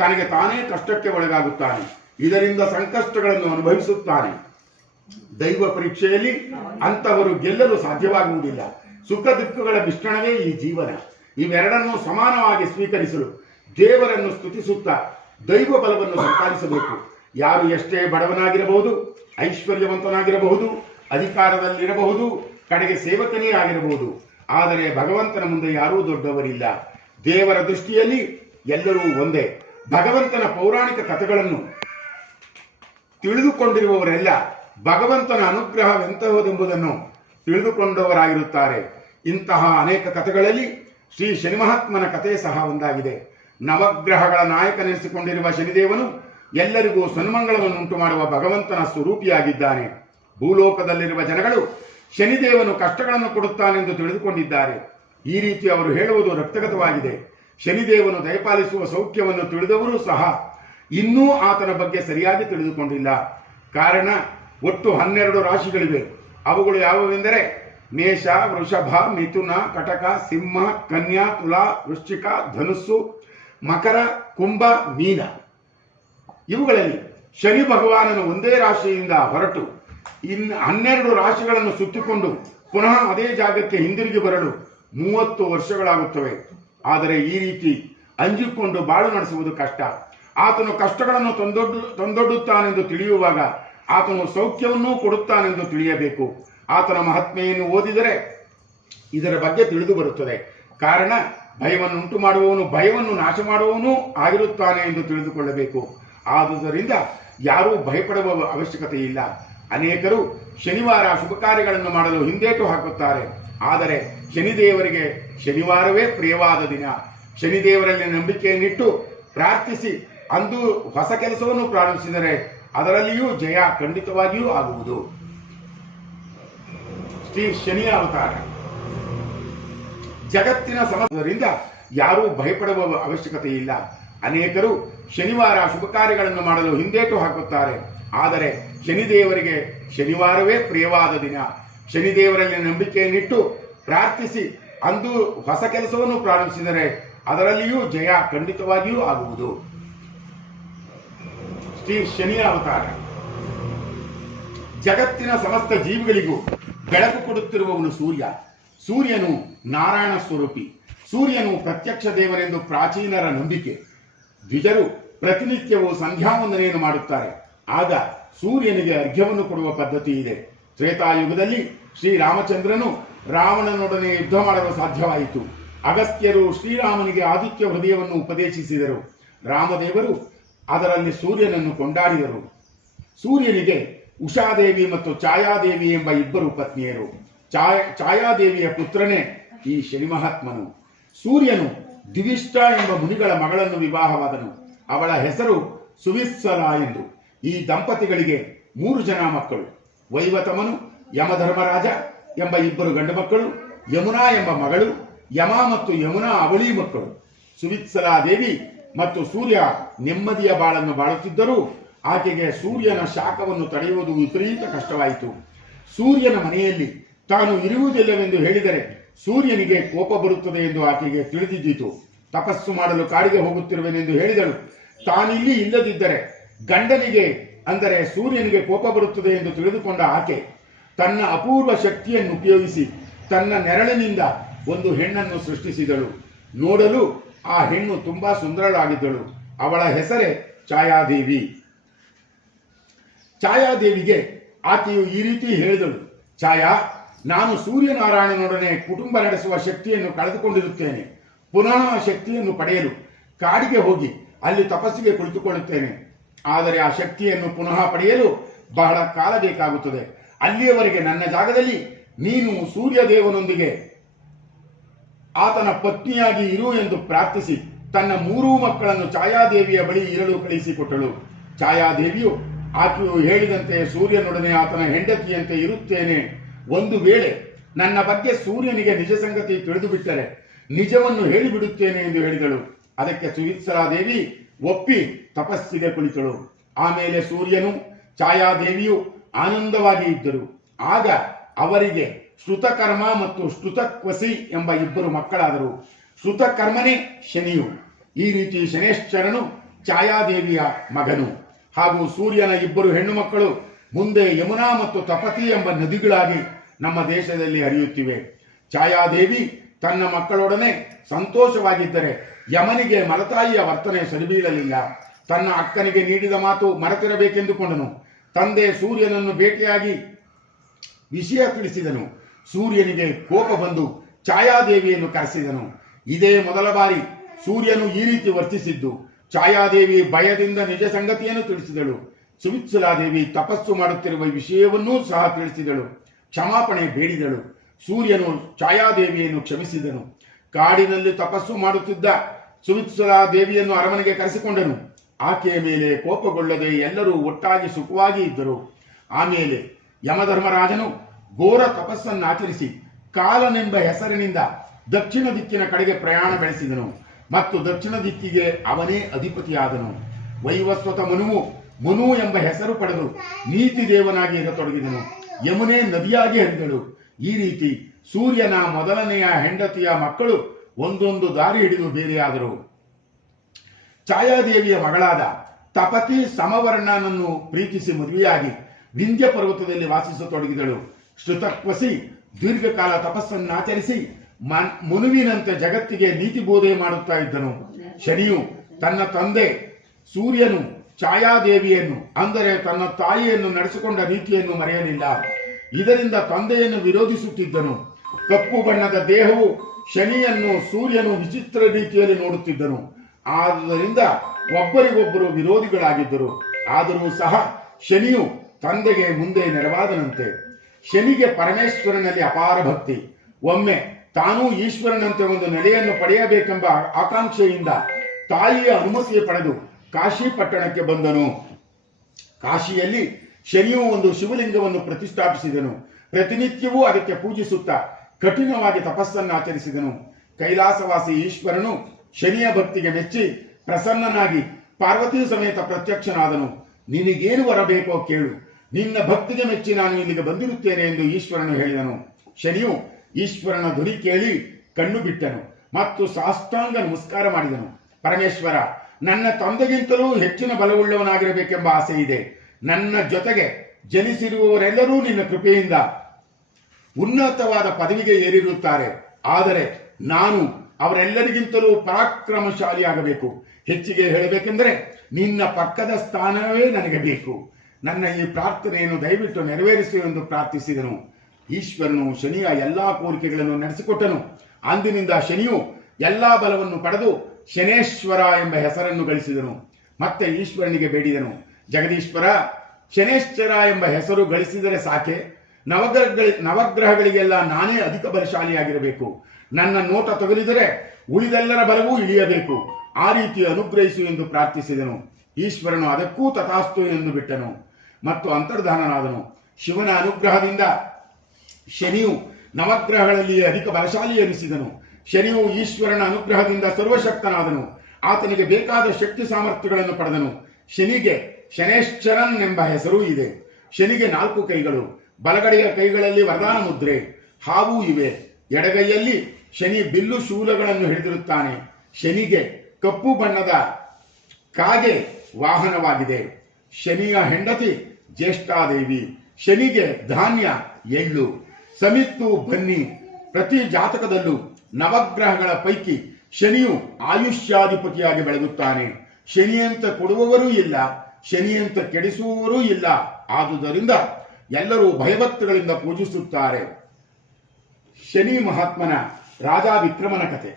ತನಗೆ ತಾನೇ ಕಷ್ಟಕ್ಕೆ ಒಳಗಾಗುತ್ತಾನೆ. ಇದರಿಂದ ಸಂಕಷ್ಟಗಳನ್ನು ಅನುಭವಿಸುತ್ತಾನೆ. ದೈವ ಪರೀಕ್ಷೆಯಲ್ಲಿ ಅಂತವರು ಗೆಲ್ಲಲು ಸಾಧ್ಯವಾಗುವುದಿಲ್ಲ. ಸುಖ ದುಃಖಗಳ ಮಿಶ್ರಣವೇ ಈ ಜೀವನ. ಇವೆರಡನ್ನು ಸಮಾನವಾಗಿ ಸ್ವೀಕರಿಸಲು ದೇವರನ್ನು ಸ್ತುತಿಸುತ್ತಾ ದೈವ ಬಲವನ್ನು ಸಂಪಾದಿಸಬೇಕು. ಯಾರು ಎಷ್ಟೇ ಬಡವನಾಗಿರಬಹುದು, ಐಶ್ವರ್ಯವಂತನಾಗಿರಬಹುದು, ಅಧಿಕಾರದಲ್ಲಿರಬಹುದು, ಕಡೆಗೆ ಸೇವಕನೇ ಆಗಿರಬಹುದು, ಆದರೆ ಭಗವಂತನ ಮುಂದೆ ಯಾರೂ ದೊಡ್ಡವರಿಲ್ಲ. ದೇವರ ದೃಷ್ಟಿಯಲ್ಲಿ ಎಲ್ಲರೂ ಒಂದೇ. ಭಗವಂತನ ಪೌರಾಣಿಕ ಕಥೆಗಳನ್ನು ತಿಳಿದುಕೊಂಡಿರುವವರೆಲ್ಲ ಭಗವಂತನ ಅನುಗ್ರಹವೆಂತಹುದೆಂಬುದನ್ನು ತಿಳಿದುಕೊಂಡವರಾಗಿರುತ್ತಾರೆ. ಇಂತಹ ಅನೇಕ ಕಥೆಗಳಲ್ಲಿ ಶ್ರೀ ಶನಿ ಮಹಾತ್ಮನ ಕಥೆ ಸಹ ಒಂದಾಗಿದೆ. ನವಗ್ರಹಗಳ ನಾಯಕನೆನಿಸಿಕೊಂಡಿರುವ ಶನಿದೇವನು ಎಲ್ಲರಿಗೂ ಸನ್ಮಂಗಳವನ್ನುಂಟು ಮಾಡುವ ಭಗವಂತನ ಸ್ವರೂಪಿಯಾಗಿದ್ದಾನೆ. ಭೂಲೋಕದಲ್ಲಿರುವ ಜನಗಳು ಶನಿದೇವನು ಕಷ್ಟಗಳನ್ನು ಕೊಡುತ್ತಾನೆಂದು ತಿಳಿದುಕೊಂಡಿದ್ದಾರೆ. ಈ ರೀತಿ ಅವರು ಹೇಳುವುದು ರಕ್ತಗತವಾಗಿದೆ. ಶನಿದೇವನು ದಯಪಾಲಿಸುವ ಸೌಖ್ಯವನ್ನು ತಿಳಿದವರು ಸಹ ಇನ್ನೂ ಆತನ ಬಗ್ಗೆ ಸರಿಯಾಗಿ ತಿಳಿದುಕೊಂಡಿಲ್ಲ. ಕಾರಣ ಒಟ್ಟು 12 ರಾಶಿಗಳಿವೆ. ಅವುಗಳು ಯಾವುವೆಂದರೆ ಮೇಷ, ವೃಷಭ, ಮಿಥುನ, ಕಟಕ, ಸಿಂಹ, ಕನ್ಯಾ, ತುಲಾ, ವೃಶ್ಚಿಕ, ಧನುಸ್ಸು, ಮಕರ, ಕುಂಭ, ಮೀನ. ಇವುಗಳಲ್ಲಿ ಶನಿ ಭಗವಾನನು ಒಂದೇ ರಾಶಿಯಿಂದ ಹೊರಟು 12 ರಾಶಿಗಳನ್ನು ಸುತ್ತಿಕೊಂಡು ಪುನಃ ಅದೇ ಜಾಗಕ್ಕೆ ಹಿಂದಿರುಗಿ ಬರಲು 30 ವರ್ಷಗಳಾಗುತ್ತವೆ. ಆದರೆ ಈ ರೀತಿ ಅಂಜಿಕೊಂಡು ಬಾಳು ನಡೆಸುವುದು ಕಷ್ಟ. ಆತನು ಕಷ್ಟಗಳನ್ನು ತಂದೊಡ್ಡುತ್ತಾನೆಂದು ತಿಳಿಯುವಾಗ ಆತನು ಸೌಖ್ಯವನ್ನೂ ಕೊಡುತ್ತಾನೆಂದು ತಿಳಿಯಬೇಕು. ಆತನ ಮಹಾತ್ಮೆಯನ್ನು ಓದಿದರೆ ಇದರ ಬಗ್ಗೆ ತಿಳಿದು ಬರುತ್ತದೆ. ಕಾರಣ ಭಯವನ್ನುಂಟು ಮಾಡುವವನು ಭಯವನ್ನು ನಾಶ ಮಾಡುವವನೂ ಆಗಿರುತ್ತಾನೆ ಎಂದು ತಿಳಿದುಕೊಳ್ಳಬೇಕು. ಆದುದರಿಂದ ಯಾರೂ ಭಯಪಡುವ ಅವಶ್ಯಕತೆ ಇಲ್ಲ. ಅನೇಕರು ಶನಿವಾರ ಶುಭ ಕಾರ್ಯಗಳನ್ನು ಮಾಡಲು ಹಿಂದೇಟು ಹಾಕುತ್ತಾರೆ. ಆದರೆ ಶನಿದೇವರಿಗೆ ಶನಿವಾರವೇ ಪ್ರಿಯವಾದ ದಿನ. ಶನಿದೇವರಲ್ಲಿ ನಂಬಿಕೆಯನ್ನಿಟ್ಟು ಪ್ರಾರ್ಥಿಸಿ ಅಂದು ಹೊಸ ಕೆಲಸವನ್ನು ಪ್ರಾರಂಭಿಸಿದರೆ ಅದರಲ್ಲಿಯೂ ಜಯ ಖಂಡಿತವಾಗಿಯೂ ಆಗುವುದು. ಶ್ರೀ ಶನಿಯ ಅವತಾರ. ಜಗತ್ತಿನ ಸಮಸ್ಯೆಯಿಂದ ಯಾರೂ ಭಯಪಡುವ ಅವಶ್ಯಕತೆ ಇಲ್ಲ. ಅನೇಕರು ಶನಿವಾರ ಶುಭ ಕಾರ್ಯಗಳನ್ನು ಮಾಡಲು ಹಿಂದೇಟು ಹಾಕುತ್ತಾರೆ. ಆದರೆ ಶನಿದೇವರಿಗೆ ಶನಿವಾರವೇ ಪ್ರಿಯವಾದ ದಿನ. ಶನಿದೇವರಲ್ಲಿ ನಂಬಿಕೆಯನ್ನಿಟ್ಟು ಪ್ರಾರ್ಥಿಸಿ ಅಂದು ಹೊಸ ಕೆಲಸವನ್ನು ಪ್ರಾರಂಭಿಸಿದರೆ ಅದರಲ್ಲಿಯೂ ಜಯ ಖಂಡಿತವಾಗಿಯೂ ಆಗುವುದು. ಶ್ರೀ ಶನಿಯ ಅವತಾರ. ಜಗತ್ತಿನ ಸಮಸ್ತ ಜೀವಿಗಳಿಗೂ ಬೆಳಕು ಕೊಡುತ್ತಿರುವವನು ಸೂರ್ಯ. ಸೂರ್ಯನು ನಾರಾಯಣ ಸ್ವರೂಪಿ. ಸೂರ್ಯನು ಪ್ರತ್ಯಕ್ಷ ದೇವರೆಂದು ಪ್ರಾಚೀನರ ನಂಬಿಕೆ. ದ್ವಿಜರು ಪ್ರತಿನಿತ್ಯವೂ ಸಂಧ್ಯಾವಂದನೆಯನ್ನು ಮಾಡುತ್ತಾರೆ. ಆಗ ಸೂರ್ಯನಿಗೆ ಅರ್ಘ್ಯವನ್ನು ಕೊಡುವ ಪದ್ಧತಿ ಇದೆ. ತ್ರೇತಾಯುಗದಲ್ಲಿ ಶ್ರೀರಾಮಚಂದ್ರನು ರಾವಣನೊಡನೆ ಯುದ್ಧ ಮಾಡಲು ಸಾಧ್ಯವಾಯಿತು. ಅಗಸ್ತ್ಯರು ಶ್ರೀರಾಮನಿಗೆ ಆದಿತ್ಯ ಹೃದಯವನ್ನು ಉಪದೇಶಿಸಿದರು. ರಾಮದೇವರು ಅದರಲ್ಲಿ ಸೂರ್ಯನನ್ನು ಕೊಂಡಾಡಿದರು. ಸೂರ್ಯನಿಗೆ ಉಷಾದೇವಿ ಮತ್ತು ಛಾಯಾದೇವಿ ಎಂಬ 2 ಪತ್ನಿಯರು. ಛಾಯಾದೇವಿಯ ಪುತ್ರನೇ ಈ ಶನಿ ಮಹಾತ್ಮನು. ಸೂರ್ಯನು ದಿವಿಷ್ಟ ಎಂಬ ಮುನಿಗಳ ಮಗಳನ್ನು ವಿವಾಹವಾದನು. ಅವಳ ಹೆಸರು ಸುವಿತ್ಸಲ ಎಂದು. ಈ ದಂಪತಿಗಳಿಗೆ 3 ಜನ ಮಕ್ಕಳು. ವೈವತಮನು, ಯಮಧರ್ಮರಾಜ ಎಂಬ 2 ಗಂಡು ಮಕ್ಕಳು, ಯಮುನಾ ಎಂಬ ಮಗಳು, ಯಮ ಮತ್ತು ಯಮುನಾ ಅವಳಿ ಮಕ್ಕಳು. ಸುವಿತ್ಸಲಾದೇವಿ ಮತ್ತು ಸೂರ್ಯ ನೆಮ್ಮದಿಯ ಬಾಳನ್ನು ಬಾಳುತ್ತಿದ್ದರೂ ಆಕೆಗೆ ಸೂರ್ಯನ ಶಾಖವನ್ನು ತಡೆಯುವುದು ವಿಪರೀತ ಕಷ್ಟವಾಯಿತು. ಸೂರ್ಯನ ಮನೆಯಲ್ಲಿ ತಾನು ಇರುವುದಿಲ್ಲವೆಂದು ಹೇಳಿದರೆ ಸೂರ್ಯನಿಗೆ ಕೋಪ ಬರುತ್ತದೆ ಎಂದು ಆಕೆಗೆ ತಿಳಿದಿದ್ದಿತು. ತಪಸ್ಸು ಮಾಡಲು ಕಾಡಿಗೆ ಹೋಗುತ್ತಿರುವೆನೆಂದು ಹೇಳಿದಳು. ತಾನಿಲ್ಲಿ ಇಲ್ಲದಿದ್ದರೆ ಗಂಡನಿಗೆ ಅಂದರೆ ಸೂರ್ಯನಿಗೆ ಕೋಪ ಬರುತ್ತದೆ ಎಂದು ತಿಳಿದುಕೊಂಡ ಆಕೆ ತನ್ನ ಅಪೂರ್ವ ಶಕ್ತಿಯನ್ನು ಉಪಯೋಗಿಸಿ ತನ್ನ ನೆರಳಿನಿಂದ ಒಂದು ಹೆಣ್ಣನ್ನು ಸೃಷ್ಟಿಸಿದಳು. ನೋಡಲು ಆ ಹೆಣ್ಣು ತುಂಬಾ ಸುಂದರಳಾಗಿದ್ದಳು. ಅವಳ ಹೆಸರೇ ಛಾಯಾದೇವಿ. ಛಾಯಾದೇವಿಗೆ ಆಕೆಯು ಈ ರೀತಿ ಹೇಳಿದಳು: ಛಾಯಾ, ನಾನು ಸೂರ್ಯನಾರಾಯಣನೊಡನೆ ಕುಟುಂಬ ನಡೆಸುವ ಶಕ್ತಿಯನ್ನು ಕಳೆದುಕೊಂಡಿರುತ್ತೇನೆ. ಪುನಃ ಶಕ್ತಿಯನ್ನು ಪಡೆಯಲು ಕಾಡಿಗೆ ಹೋಗಿ ಅಲ್ಲಿ ತಪಸ್ಸಿಗೆ ಕುಳಿತುಕೊಳ್ಳುತ್ತೇನೆ. ಆದರೆ ಆ ಶಕ್ತಿಯನ್ನು ಪುನಃ ಪಡೆಯಲು ಬಹಳ ಕಾಲ ಬೇಕಾಗುತ್ತದೆ. ಅಲ್ಲಿಯವರೆಗೆ ನನ್ನ ಜಾಗದಲ್ಲಿ ನೀನು ಸೂರ್ಯದೇವನೊಂದಿಗೆ ಆತನ ಪತ್ನಿಯಾಗಿ ಇರು ಎಂದು ಪ್ರಾರ್ಥಿಸಿ ತನ್ನ 3 ಮಕ್ಕಳನ್ನು ಛಾಯಾದೇವಿಯ ಬಳಿ ಇರಲು ಕಳಿಸಿಕೊಟ್ಟಳು. ಛಾಯಾದೇವಿಯು ಆಕೆಯು ಹೇಳಿದಂತೆ ಸೂರ್ಯನೊಡನೆ ಆತನ ಹೆಂಡತಿಯಂತೆ ಇರುತ್ತೇನೆ. ಒಂದು ವೇಳೆ ನನ್ನ ಬಗ್ಗೆ ಸೂರ್ಯನಿಗೆ ನಿಜ ಸಂಗತಿ ತಿಳಿದು ಬಿಟ್ಟರೆ ನಿಜವನ್ನು ಹೇಳಿಬಿಡುತ್ತೇನೆ ಎಂದು ಹೇಳಿದಳು. ಅದಕ್ಕೆ ಸುವಿತ್ಸಲಾದೇವಿ ಒಪ್ಪಿ ತಪಸ್ಸಿಗೆ ಕುಳಿತಳು. ಆಮೇಲೆ ಸೂರ್ಯನು ಛಾಯಾದೇವಿಯು ಆನಂದವಾಗಿ ಇದ್ದರು. ಆಗ ಅವರಿಗೆ ಶ್ರುತಕರ್ಮ ಮತ್ತು ಶ್ರುತಕ್ವಸಿ ಎಂಬ 2 ಮಕ್ಕಳಾದರು. ಶ್ರುತಕರ್ಮನೇ ಶನಿಯು. ಈ ರೀತಿ ಶನೇಶ್ವರನು ಛಾಯಾದೇವಿಯ ಮಗನು. ಹಾಗೂ ಸೂರ್ಯನ ಇಬ್ಬರು ಹೆಣ್ಣು ಮಕ್ಕಳು ಮುಂದೆ ಯಮುನಾ ಮತ್ತು ತಪತಿ ಎಂಬ ನದಿಗಳಾಗಿ ನಮ್ಮ ದೇಶದಲ್ಲಿ ಹರಿಯುತ್ತಿವೆ. ಛಾಯಾದೇವಿ ತನ್ನ ಮಕ್ಕಳೊಡನೆ ಸಂತೋಷವಾಗಿದ್ದರೆ ಯಮನಿಗೆ ಮಲತಾಯಿಯ ವರ್ತನೆ ಸರಿಬೀಳಲಿಲ್ಲ. ತನ್ನ ಅಕ್ಕನಿಗೆ ನೀಡಿದ ಮಾತು ಮರೆತಿರಬೇಕೆಂದುಕೊಂಡನು. ತಂದೆ ಸೂರ್ಯನನ್ನು ಭೇಟಿಯಾಗಿ ವಿಷಯ ತಿಳಿಸಿದನು. ಸೂರ್ಯನಿಗೆ ಕೋಪ ಬಂದು ಛಾಯಾದೇವಿಯನ್ನು ಕರೆಸಿದನು. ಇದೇ ಮೊದಲ ಬಾರಿ ಸೂರ್ಯನು ಈ ರೀತಿ ವರ್ತಿಸಿದ್ದು. ಛಾಯಾದೇವಿ ಭಯದಿಂದ ನಿಜ ಸಂಗತಿಯನ್ನು ತಿಳಿಸಿದಳು. ಸುವಿತ್ಸಲಾದೇವಿ ತಪಸ್ಸು ಮಾಡುತ್ತಿರುವ ವಿಷಯವನ್ನೂ ಸಹ ತಿಳಿಸಿದಳು. ಕ್ಷಮಾಪಣೆ ಬೇಡಿದಳು. ಸೂರ್ಯನು ಛಾಯಾದೇವಿಯನ್ನು ಕ್ಷಮಿಸಿದನು. ಕಾಡಿನಲ್ಲಿ ತಪಸ್ಸು ಮಾಡುತ್ತಿದ್ದ ಸುವಿತ್ಸಲಾದೇವಿಯನ್ನು ಅರಮನೆಗೆ ಕರೆಸಿಕೊಂಡನು. ಆಕೆಯ ಮೇಲೆ ಕೋಪಗೊಳ್ಳದೆ ಎಲ್ಲರೂ ಒಟ್ಟಾಗಿ ಸುಖವಾಗಿ ಇದ್ದರು. ಆಮೇಲೆ ಯಮಧರ್ಮರಾಜನು ಘೋರ ತಪಸ್ಸನ್ನಾಚರಿಸಿ ಕಾಲನೆಂಬ ಹೆಸರಿನಿಂದ ದಕ್ಷಿಣ ದಿಕ್ಕಿನ ಕಡೆಗೆ ಪ್ರಯಾಣ ಬೆಳೆಸಿದನು ಮತ್ತು ದಕ್ಷಿಣ ದಿಕ್ಕಿಗೆ ಅವನೇ ಅಧಿಪತಿಯಾದನು. ವೈವಸ್ವತ ಮನು ಎಂಬ ಹೆಸರು ಪಡೆದು ನೀತಿ ದೇವನಾಗಿ ಇರತೊಡಗಿದನು. ಯಮುನೆ ನದಿಯಾಗಿ ಹರಿದಳು. ಈ ರೀತಿ ಸೂರ್ಯನ ಮೊದಲನೆಯ ಹೆಂಡತಿಯ ಮಕ್ಕಳು ಒಂದೊಂದು ದಾರಿ ಹಿಡಿದು ಬೇರೆಯಾದರು. ಛಾಯಾದೇವಿಯ ಮಗಳಾದ ತಪತಿ ಸಮವರ್ಣನನ್ನು ಪ್ರೀತಿಸಿ ಮದುವೆಯಾಗಿ ವಿಂಧ್ಯ ಪರ್ವತದಲ್ಲಿ ವಾಸಿಸತೊಡಗಿದಳು. ಶ್ರುತಕ್ವಸಿ ದೀರ್ಘಕಾಲ ತಪಸ್ಸನ್ನಾಚರಿಸಿ ಮನುವಿನಂತೆ ಜಗತ್ತಿಗೆ ನೀತಿ ಬೋಧೆ ಮಾಡುತ್ತಾ ಇದ್ದನು. ಶನಿಯು ತನ್ನ ತಂದೆ ಸೂರ್ಯನು ಛಾಯಾದೇವಿಯನ್ನು ಅಂದರೆ ತನ್ನ ತಾಯಿಯನ್ನು ನಡೆಸಿಕೊಂಡ ರೀತಿಯನ್ನು ಮರೆಯಲಿಲ್ಲ. ಇದರಿಂದ ತಂದೆಯನ್ನು ವಿರೋಧಿಸುತ್ತಿದ್ದನು. ಕಪ್ಪು ಬಣ್ಣದ ದೇಹವು ಶನಿಯನ್ನು ಸೂರ್ಯನು ವಿಚಿತ್ರ ರೀತಿಯಲ್ಲಿ ನೋಡುತ್ತಿದ್ದನು. ಆದ್ದರಿಂದ ಒಬ್ಬರಿಗೊಬ್ಬರು ವಿರೋಧಿಗಳಾಗಿದ್ದರು. ಆದರೂ ಸಹ ಶನಿಯು ತಂದೆಗೆ ಮುಂದೆ ನೆರವಾದನಂತೆ. ಶನಿಗೆ ಪರಮೇಶ್ವರನಲ್ಲಿ ಅಪಾರ ಭಕ್ತಿ. ಒಮ್ಮೆ ತಾನೂ ಈಶ್ವರನಂತೆ ಒಂದು ನೆಲೆಯನ್ನು ಪಡೆಯಬೇಕೆಂಬ ಆಕಾಂಕ್ಷೆಯಿಂದ ತಾಯಿಯ ಅನುಮತಿ ಪಡೆದು ಕಾಶಿ ಪಟ್ಟಣಕ್ಕೆ ಬಂದನು. ಕಾಶಿಯಲ್ಲಿ ಶನಿಯು ಒಂದು ಶಿವಲಿಂಗವನ್ನು ಪ್ರತಿಷ್ಠಾಪಿಸಿದನು. ಪ್ರತಿನಿತ್ಯವೂ ಅದಕ್ಕೆ ಪೂಜಿಸುತ್ತಾ ಕಠಿಣವಾಗಿ ತಪಸ್ಸನ್ನಾಚರಿಸಿದನು. ಕೈಲಾಸವಾಸಿ ಈಶ್ವರನು ಶನಿಯ ಭಕ್ತಿಗೆ ಮೆಚ್ಚಿ ಪ್ರಸನ್ನನಾಗಿ ಪಾರ್ವತಿ ಸಮೇತ ಪ್ರತ್ಯಕ್ಷನಾದನು. ನಿನಗೇನು ವರಬೇಕೋ ಕೇಳು, ನಿನ್ನ ಭಕ್ತಿಗೆ ಮೆಚ್ಚಿ ನಾನು ಇಲ್ಲಿಗೆ ಬಂದಿರುತ್ತೇನೆ ಎಂದು ಈಶ್ವರನು ಹೇಳಿದನು. ಶನಿಯು ಈಶ್ವರನ ಧ್ವನಿ ಕೇಳಿ ಕಣ್ಣು ಬಿಟ್ಟನು ಮತ್ತು ಸಾಷ್ಟಾಂಗ ನಮಸ್ಕಾರ ಮಾಡಿದನು. ಪರಮೇಶ್ವರ, ನನ್ನ ತಂದೆಗಿಂತಲೂ ಹೆಚ್ಚಿನ ಬಲವುಳ್ಳವನಾಗಿರಬೇಕೆಂಬ ಆಸೆ ಇದೆ. ನನ್ನ ಜೊತೆಗೆ ಜನಿಸಿರುವವರೆಲ್ಲರೂ ನಿನ್ನ ಕೃಪೆಯಿಂದ ಉನ್ನತವಾದ ಪದವಿಗೆ ಏರಿರುತ್ತಾರೆ. ಆದರೆ ನಾನು ಅವರೆಲ್ಲರಿಗಿಂತಲೂ ಪರಾಕ್ರಮಶಾಲಿಯಾಗಬೇಕು. ಹೆಚ್ಚಿಗೆ ಹೇಳಬೇಕೆಂದರೆ ನಿನ್ನ ಪಕ್ಕದ ಸ್ಥಾನವೇ ನನಗೆ ಬೇಕು. ನನ್ನ ಈ ಪ್ರಾರ್ಥನೆಯನ್ನು ದಯವಿಟ್ಟು ನೆರವೇರಿಸು ಎಂದು ಪ್ರಾರ್ಥಿಸಿದನು. ಈಶ್ವರನು ಶನಿಯ ಎಲ್ಲಾ ಕೋರಿಕೆಗಳನ್ನು ನಡೆಸಿಕೊಟ್ಟನು. ಅಂದಿನಿಂದ ಶನಿಯು ಎಲ್ಲಾ ಬಲವನ್ನು ಪಡೆದು ಶನೇಶ್ವರ ಎಂಬ ಹೆಸರನ್ನು ಗಳಿಸಿದನು. ಮತ್ತೆ ಈಶ್ವರನಿಗೆ ಬೇಡಿದನು, ಜಗದೀಶ್ವರ, ಶನೇಶ್ವರ ಎಂಬ ಹೆಸರು ಗಳಿಸಿದರೆ ಸಾಕೆ? ನವಗ್ರಹಗಳಿಗೆಲ್ಲ ನಾನೇ ಅಧಿಕ ಬಲಶಾಲಿಯಾಗಿರಬೇಕು. ನನ್ನ ನೋಟ ತಗುಲಿದರೆ ಉಳಿದೆಲ್ಲರ ಬಲವೂ ಇಳಿಯಬೇಕು. ಆ ರೀತಿ ಅನುಗ್ರಹಿಸು ಎಂದು ಪ್ರಾರ್ಥಿಸಿದನು. ಈಶ್ವರನು ಅದಕ್ಕೂ ತಥಾಸ್ತು ಎಂದು ಬಿಟ್ಟನು ಮತ್ತು ಅಂತರ್ಧಾನನಾದನು. ಶಿವನ ಅನುಗ್ರಹದಿಂದ ಶನಿಯು ನವಗ್ರಹಗಳಲ್ಲಿಯೇ ಅಧಿಕ ಬಲಶಾಲಿ ಎನಿಸಿದನು. ಶನಿಯು ಈಶ್ವರನ ಅನುಗ್ರಹದಿಂದ ಸರ್ವಶಕ್ತನಾದನು. ಆತನಿಗೆ ಬೇಕಾದ ಶಕ್ತಿ ಸಾಮರ್ಥ್ಯಗಳನ್ನು ಪಡೆದನು. ಶನಿಗೆ ಶನೇಶ್ವರನ್ ಎಂಬ ಹೆಸರೂ ಇದೆ. ಶನಿಗೆ 4 ಕೈಗಳು. ಬಲಗಡೆಯ ಕೈಗಳಲ್ಲಿ ವರದಾನ ಮುದ್ರೆ, ಹಾವು ಇವೆ. ಎಡಗೈಯಲ್ಲಿ ಶನಿ ಬಿಲ್ಲು ಶೂಲಗಳನ್ನು ಹಿಡಿದಿರುತ್ತಾನೆ. ಶನಿಗೆ ಕಪ್ಪು ಬಣ್ಣದ ಕಾಗೆ ವಾಹನವಾಗಿದೆ. ಶನಿಯ ಹೆಂಡತಿ ಜ್ಯೇಷ್ಠಾದೇವಿ. ಶನಿಗೆ ಧಾನ್ಯ, ಎಳ್ಳು, ಸಮಿತ್ತು, ಬನ್ನಿ. ಪ್ರತಿ ಜಾತಕದಲ್ಲೂ ನವಗ್ರಹಗಳ ಪೈಕಿ ಶನಿಯು ಆಯುಷ್ಯಾಧಿಪತಿಯಾಗಿ ಬೆಳಗುತ್ತಾನೆ. ಶನಿಯಂತ ಕೊಡುವವರೂ ಇಲ್ಲ, ಶನಿಯಂತ ಕೆಡಿಸುವವರೂ ಇಲ್ಲ. ಆದುದರಿಂದ ಎಲ್ಲರೂ ಭಯಭಕ್ತಿಗಳಿಂದ ಪೂಜಿಸುತ್ತಾರೆ. ಶನಿ ಮಹಾತ್ಮನ ರಾಜ ವಿಕ್ರಮನ ಕಥೆ.